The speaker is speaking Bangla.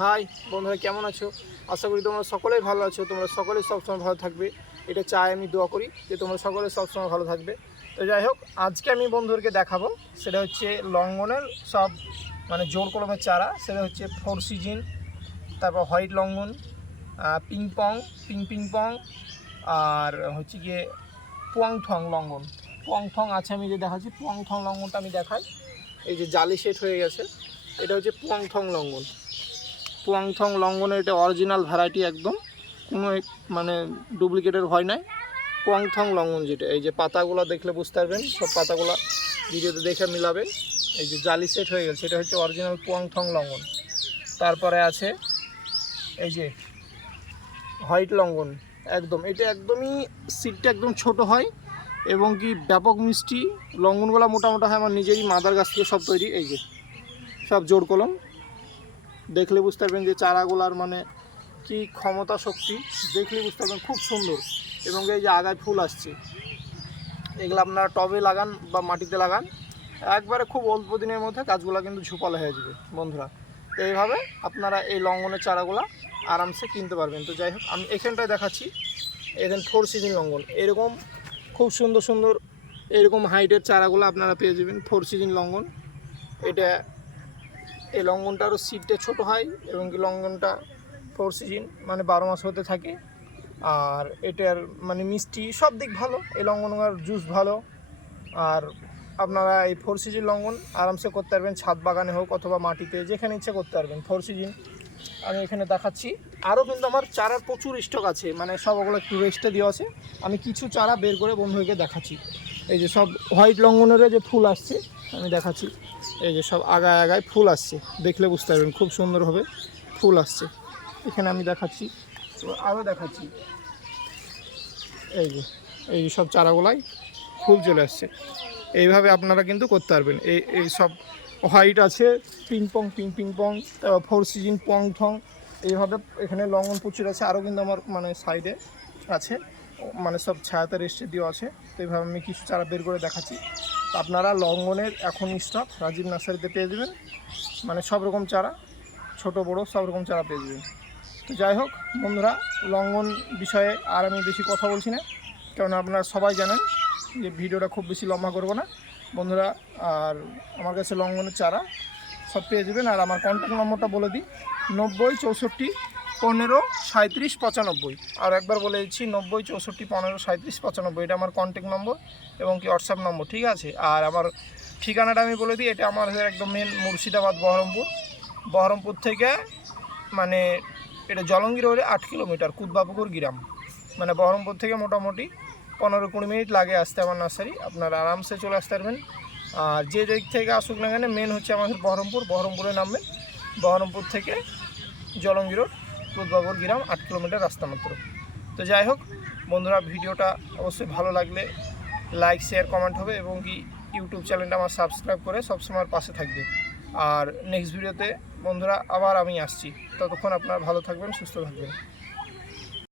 হাই, বন্ধুরা কেমন আছো? আশা করি তোমরা সকলেই ভালো আছো, তোমরা সকলেই সবসময় ভালো থাকবে। এটা চাই আমি দোয়া করি যে তোমরা সকলে সবসময় ভালো থাকবে। তো যাই হোক, আজকে আমি বন্ধুদেরকে দেখাবো, সেটা হচ্ছে লঙ্ঘনের সব মানে জোর কলমের চারা, সেটা হচ্ছে ফোর সিজন, তারপর white longan ping pong, ping ping আর হচ্ছে গিয়ে পোয়াং থং লঙ্ঘন পোয়াং থং আছে আমি যে দেখাচ্ছি, পোয়াং থং লঙ্ঘনটা আমি দেখাই। এই যে জালি সেট হয়ে গেছে, এটা হচ্ছে পুয়াং থং লঙ্ঘন পুয়াং থং লঙ্ঘনের এটা অরিজিনাল ভ্যারাইটি একদম। কোনো মানে ডুপ্লিকেটের ভয় নাই। পুয়াং থং লঙ্ঘন যেটা, এই যে পাতাগুলো দেখলে বুঝতে পারবেন, সব পাতাগুলো ভিডিওতে দেখে মিলাবে। এই যে জালি সেট হয়ে গেছে, এটা হচ্ছে অরিজিনাল পুয়াং থং লঙ্ঘন। তারপরে আছে, এই যে হোয়াইট লঙ্ঘন, একদম। এটা একদমই সিটটা একদম ছোট হয় এবং কি ব্যাপক মিষ্টি। লঙ্ঘনগুলো মোটামোটা হয়, আমার নিজেরই মাদার গাছ থেকে সব তৈরি, এই যে সব জোর কলম। দেখলে বুঝতে পারবেন যে চারাগুলার মানে কি ক্ষমতা শক্তি, দেখলে বুঝতে পারবেন খুব সুন্দর। এবং এই যে আগায় ফুল আসছে, এগুলো আপনারা টবে লাগান বা মাটিতে লাগান, একবারে খুব অল্প দিনের মধ্যে গাছগুলো কিন্তু ঝুপালো হয়ে যাবে, বন্ধুরা। তো এইভাবে আপনারা এই লঙ্গনের চারাগুলা আরামসে কিনতে পারবেন। তো যাই হোক, আমি এখানটায় দেখাচ্ছি, এখানে ফোর সিজন লঙ্ঘন এরকম খুব সুন্দর সুন্দর এরকম হাইটের চারাগুলো আপনারা পেয়ে যাবেন ফোর সিজন লঙ্গন। এটা এই লঙ্ঘনটারও সিটটা ছোট হয় এবং কি লঙ্ঘনটা ফোর সিজন মানে বারো মাস হতে থাকে। আর এটার মানে মিষ্টি সব দিক ভালো, এই লঙ্ঘনটার জুস ভালো। আর আপনারা এই ফোর সিজন লঙ্ঘন আরামসে করতে পারবেন, ছাদ বাগানে হোক অথবা মাটিতে, যেখানে ইচ্ছে করতে পারবেন। ফোর সিজন আমি এখানে দেখাচ্ছি। আরও কিন্তু আমার চারার প্রচুর স্টক আছে মানে সব ওগুলো একটু রেস্টে দেওয়া আছে। আমি কিছু চারা বের করে বন্ধুকে দেখাচ্ছি। এই যে সব হোয়াইট লঙ্ঘনের যে ফুল আসছে, আমি দেখাচ্ছি। এই যে সব আগায় আগায় ফুল আসছে। দেখলে বুঝতে পারবেন, খুব সুন্দরভাবে ফুল আসছে। এখানে আমি দেখাচ্ছি তো আরও দেখাচ্ছি। এই যে, এই সব চারাগুলাই ফুল চলে আসছে। এইভাবে আপনারা কিন্তু করতে পারবেন। এই এই সব হোয়াইট আছে, ping pong, ping ping pong, তারপর ফোর সিজন পং ঠং, এইভাবে এখানে লঙ্ঘন প্রচুর আছে আরও কিন্তু আমার মানে সাইডে আছে। মানে সব ছায়াতে রেস্টে দেওয়া আছে, তো এইভাবে আমি কিছু চারা বের করে দেখাচ্ছি। তো আপনারা লঙ্গনের এখন স্টক রাজীব নার্সারিতে পেয়ে যাবেন। মানে সব রকম চারা, ছোট, বড়, সব রকম চারা পেয়ে যাবেন। তো যাই হোক, বন্ধুরা লঙ্ঘন বিষয়ে আর আমি বেশি কথা বলছি না কারণ আপনারা সবাই জানেন যে ভিডিওটা খুব বেশি লম্বা করব না। বন্ধুরা, আর আমার কাছে লঙ্ঘনের চারা সব পেয়ে যাবেন, আর আমার কন্ট্যাক্ট নম্বরটা বলে দিই, নব্বই চৌষট্টি পনেরো সাঁত্রিশ পঁচানব্বই। আর একবার বলে দিচ্ছি, নব্বই, চৌষট্টি, পনেরো সাঁত্রিশ পঁচানব্বই, এটা আমার কন্ট্যাক্ট নম্বর এবং কি হোয়াটসঅ্যাপ নম্বর ঠিক আছে? আর আমার ঠিকানাটা আমি বলে দিই, এটা আমার একদম মেন মুর্শিদাবাদ, বহরমপুর। বহরমপুর থেকে মানে এটা জলঙ্গি রোডে আট কিলোমিটার, কুদবাপুকুর গ্রাম। মানে বহরমপুর থেকে মোটামুটি পনেরো, কুড়ি মিনিট লাগে আসতে আমার নার্সারি। আপনারা আরামসে চলে আসতে পারবেন। আর যে দিক থেকে আসুক না কেন মেন হচ্ছে আমাদের বহরমপুর। বহরমপুরে নামবেন। বহরমপুর থেকে জলঙ্গি রোড। কুদবাপুর গ্রাম আট কিলোমিটার রাস্তা মাত্র। তো যাই হোক, বন্ধুরা, ভিডিওটা অবশ্যই ভালো লাগলে লাইক শেয়ার কমেন্ট হবে এবং কি ইউটিউব চ্যানেলটা আমার সাবস্ক্রাইব করে সবসময় পাশে থাকবে। আর নেক্সট ভিডিওতে বন্ধুরা, আবার আমি আসছি। ততক্ষণ আপনারা ভালো থাকবেন, সুস্থ থাকবেন।